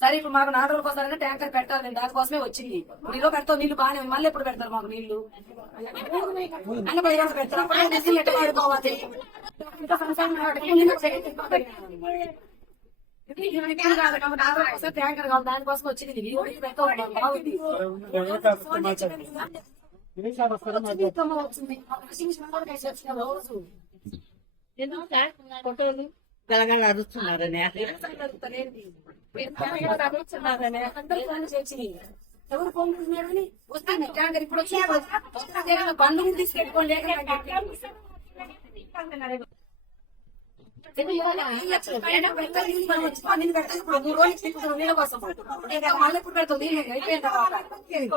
సరే ఇప్పుడు మాకు నాలుగు రోజులకు వస్తారంటే ట్యాంకర్ పెట్టాలి నేను దానికోసమే వచ్చింది. ఇప్పుడు ఈలో పెడతాం నీళ్ళు బాగానే మళ్ళీ ఎప్పుడు పెడతారు మాకు నీళ్ళు? అన్న పది పెడతారు? ఇంకా కాదు ట్యాంకర్ కావాలి దానికోసం వచ్చింది బాగుంది ఎందుకు సార్? ఫోటోలు గలగల అరుస్తున్నారని. ఎవరు ఫోన్ చేస్తున్నారని వస్తాను ట్యాంకర్ ఇప్పుడు వచ్చి బండ్లు తీసుకెట్టుకోండి లేక మళ్ళీ ఇప్పుడు పెడతాం అయిపోయింది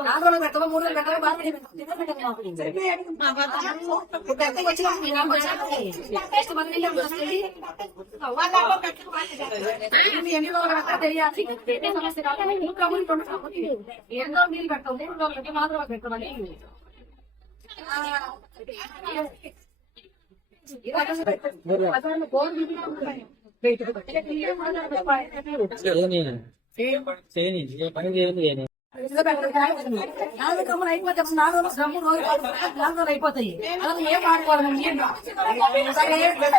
నాలుగు రోజులు పెడతామా మూడు రోజులు పెడతామా బాగా ఎన్ని రోజులు పెడతా తెలియాలి? సమస్య కాదు ఎన్నో నీళ్ళు పెట్టాం మూడు రోజులకి మాత్రమే పెట్టమని చేయని ఏ పని చేయని నాలుగు కమ్ములు అయిపోతే నాలుగు రోజులు రోజు నాలుగు రోజులు అయిపోతాయి అలా ఏం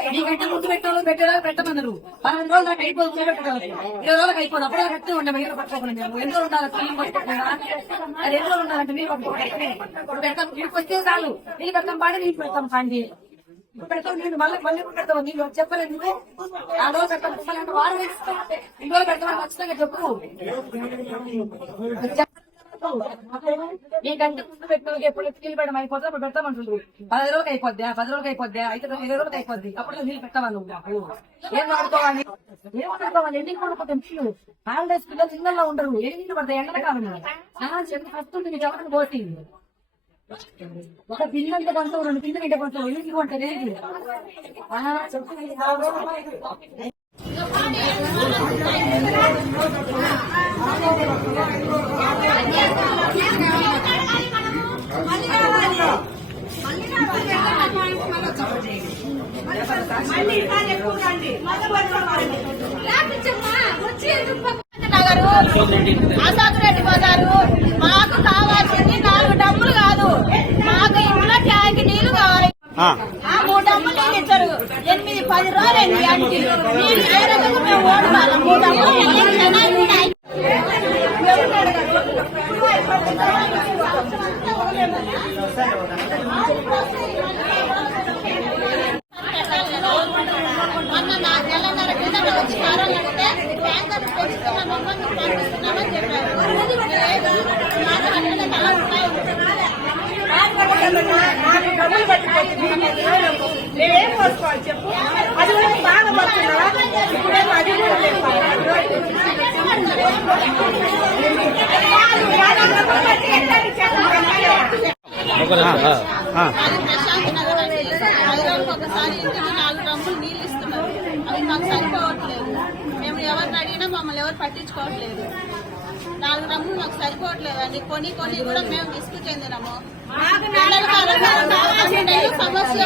నీకంటే ముందు పెట్టాలో పెట్టాలో పెట్టమన్నారు పన్నెండు రోజులు నాకు అయిపోతుంది ఇరవై రోజులకు అయిపోదు అప్పుడే కట్టి ఉండే మీరు పట్టుకోకుండా ఎంతో ఉండాలి క్లీన్ పట్టుకోకుండా అది ఉండాలంటే మీరు పట్టుకోండి పెడతాం వచ్చే చాలు నీళ్ళు పెడతాం పాడి నీళ్ళు పెడతాం పండి పెడతావు నీళ్ళు మళ్ళీ మళ్ళీ ఇప్పుడు పెడతాం చెప్పలేదు నువ్వే. ఆ రోజు పెడతాం ఈ రోజు పెడతాం ఖచ్చితంగా చెప్పు. నీకంటే ముందు ఎప్పుడు నీళ్ళు పెట్టడం అయిపోతే అప్పుడు పది రోజులకి అయిపోద్ది? పది రోజులకి అయిపోద్ది? అయితే ఇరవై రోజులకి అయిపోద్ది. అప్పుడు నీళ్ళు పెట్టావా నువ్వు? ఏం వాడుకోవాలి? ఏం వాడుకోవాలి? ఎన్ని వాడుకోవటం నీళ్ళు హాలిడేస్ పిల్లలు ఇళ్ళల్లో ఉండరు. ఏ నీళ్ళు పడతాయి? ఎండల కాలం ఫస్ట్ ఉంటుంది మీకు ఎవరికి పోటీ ఒక పిల్లంత కొంత రెండు పిల్లలు ఇంట కొంత ఇల్లు కొంట లేదు ఆ, చెప్పు. నగరు ఆసాదురెడ్డి బజారు మాకు కావాల్సింది నాలుగు డబ్బులు కాదు మాకు ఇంట్లో ట్యాంక్ నీళ్ళు కావాలి ఆ మూడు డబ్బులు నీళ్ళు ఇచ్చారు ఎనిమిది పది రోజులు అయింది మూడు డబ్బులు నీళ్ళు ఇచ్చినా ఉన్నాయి. మొన్న నా నెలన్నర కింద వచ్చి కారణం అడిగితే ట్యాంకర్ పెంచుతున్నామమ్మా నువ్వు పంపిస్తున్నామని చెప్పారు లేదు మాకు అట్లనే నెల రూపాయలు నేనేం పోసుకోవాలి చెప్పు అది కూడా ఇప్పుడేమో కూడా ఒకసారి నాలుగు డ్రమ్ములు నీళ్ళు ఇస్తున్నారు అవి మాకు సరిపోవట్లేదు మేము ఎవరిని అడిగినా మమ్మల్ని ఎవరు పట్టించుకోవట్లేదు నాలుగు డ్రమ్ములు మాకు సరిపోవట్లేదు అండి కొని కొని కూడా మేము విసుగు చెందినాము. సమస్య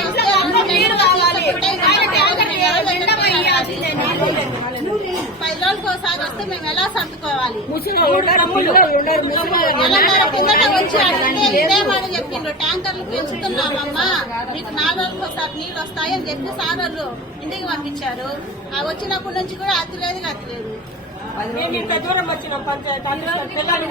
పది రోజులకు ఒకసారి వస్తే మేము ఎలా సర్దుకోవాలి? కిందట వచ్చి అడిగితే ఇదే మాట చెప్పిండ్రు ట్యాంకర్లు పెంచుతున్నామమ్మా. మీకు నాలుగు రోజులకు ఒకసారి నీళ్ళు వస్తాయని చెప్పి సార్ వాళ్ళు ఇంటికి పంపించారు. వచ్చినప్పటి నుంచి కూడా అతి లేదు అతి లేదు మేము ఇంత దూరం వచ్చిన పంచాయతీ పిల్లలు